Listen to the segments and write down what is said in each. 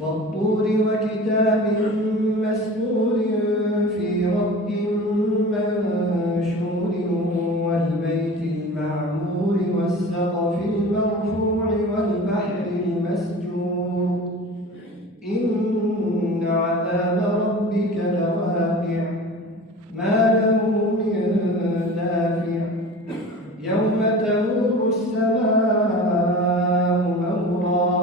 والطور وكتاب مسطور في رق منشور والبيت المعمور والسقف المرفوع والبحر المسجور إن عذاب ربك لواقع ما له من دافع يوم تمور السماء مورا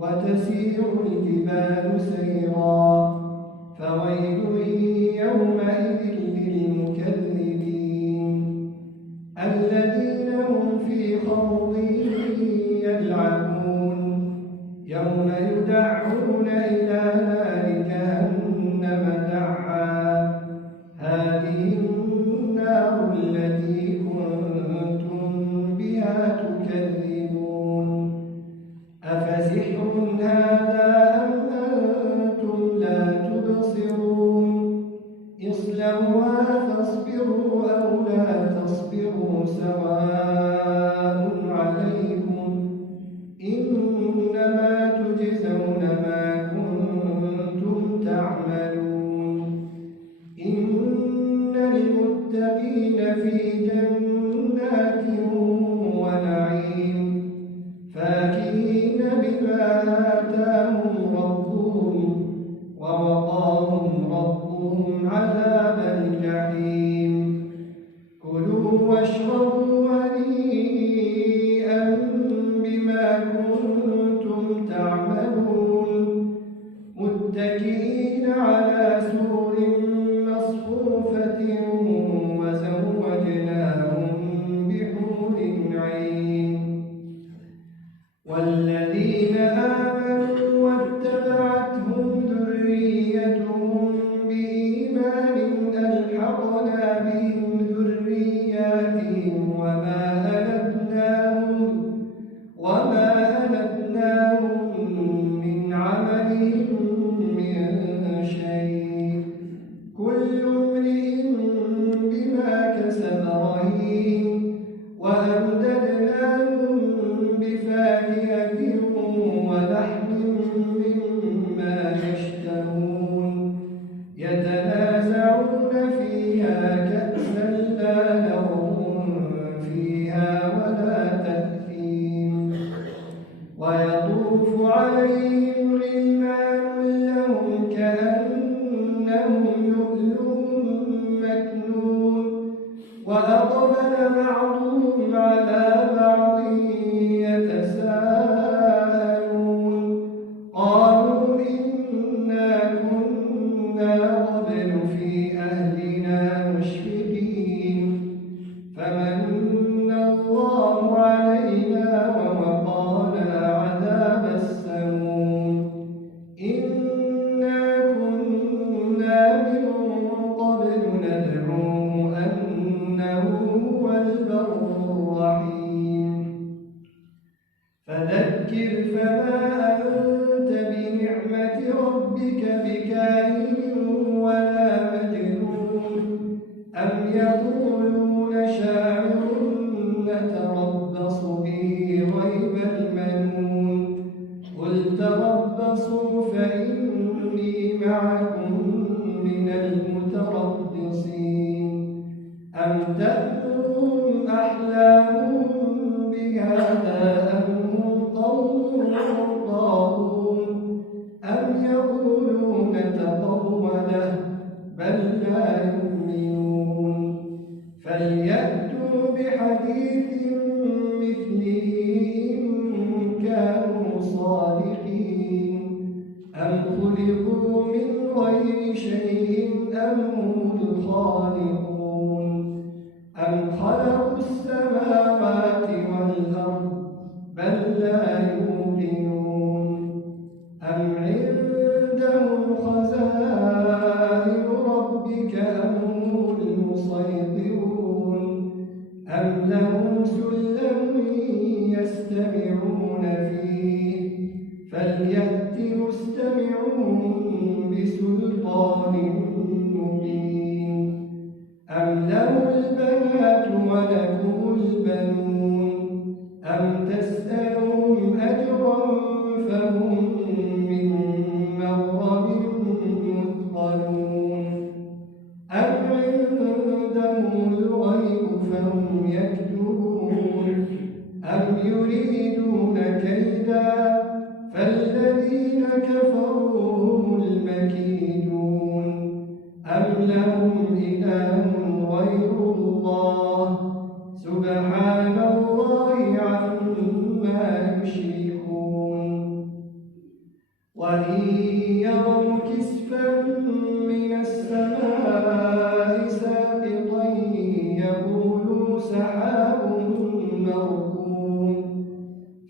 وتسير الجبال سيرا فويل يومئذ للمكذبين الذين هم في خوض يلعبون يوم يدعون إلى نار جهنم دعا هذه النار التي كنتم بها تكذبون أفسحر هذا أم أنتم لا تبصرون اصلوها فاصبروا أو لا تصبروا سواء عليكم إنما تجزون ما كنتم تعملون إن المتقين في جنات ونعيم فاكهين بما آتاهم ربهم ووقاهم ربهم عذاب الجحيم كلوا واشربوا هنيئا بما كنتم تعملون متكئين على سرر مصفوفة وزوجناهم بحور عين والذين آمنوا واتبعتهم ذريتهم بإيمان ألحقنا بهم ذرياتهم وما ألتناهم من عملهم من شيء كل امرئ بما كسب رهين وأمددناهم بفاكهة ولحم مما يشتهون يتنازعون فيها كأسا لا لغو فيها ولا تأثيم ويطوف عليهم غلمان لهم كأنهم لؤلؤ مكنون وأقبل بعضهم على بعض يتساءلون قالوا إنا كنا قبل في أهلنا مشفقين فمن الله علينا ووقانا عذاب السموم إنا كنا من قبل ندعوه أنه هو البر الرحيم فذكر فما أنت بنعمة ربك بكاهن ولا مجنون أم يقولون شاعر نتربص به ريب المنون قل تربصوا فإني معكم من المتربصين أم تأمرهم أحلامهم بهذا أم هم قوم طاغون أم يقولون تقوله بل لا يؤمنون فليأتوا بحديث مثله إن كانوا صادقين أم خلقوا من غير شيء أم هم الخالقون أم خلقوا السماوات والأرض بل لا يوقنون أم عندهم خزائن ربك أم هم المسيطرون أم لهم سلم يستمعون فيه فليأت مستمعون بسلطان مبين أم له البنات ولكم البنون أم تسألهم أجرا فهم من يكتبون أم يريدون كيدا فالذين كفروا هم المكيدون أم لهم إله غير الله سبحان الله عما يشركون وإن يروا كسفا من السماء ساقطا يقولوا سحاب مركوم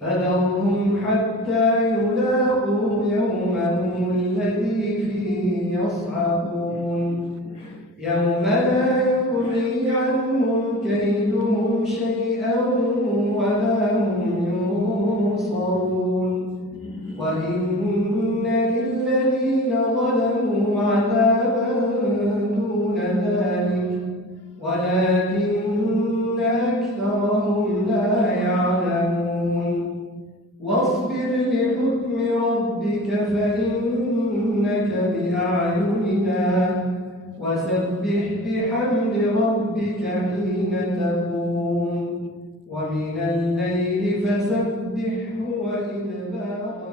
فذرهم حتى يلاقوا يومهم الذي فيه يصعقون يوم لا يغني عنهم كيدهم شيئا ولا هم ينصرون وإن للذين ظلموا عذابا دون ذلك ولكن أكثرهم لا يعلمون واصبر لحكم ربك فإنك بأعيننا وسبح بحمد ربك حين تقوم ومن الليل فسبحه وإدبار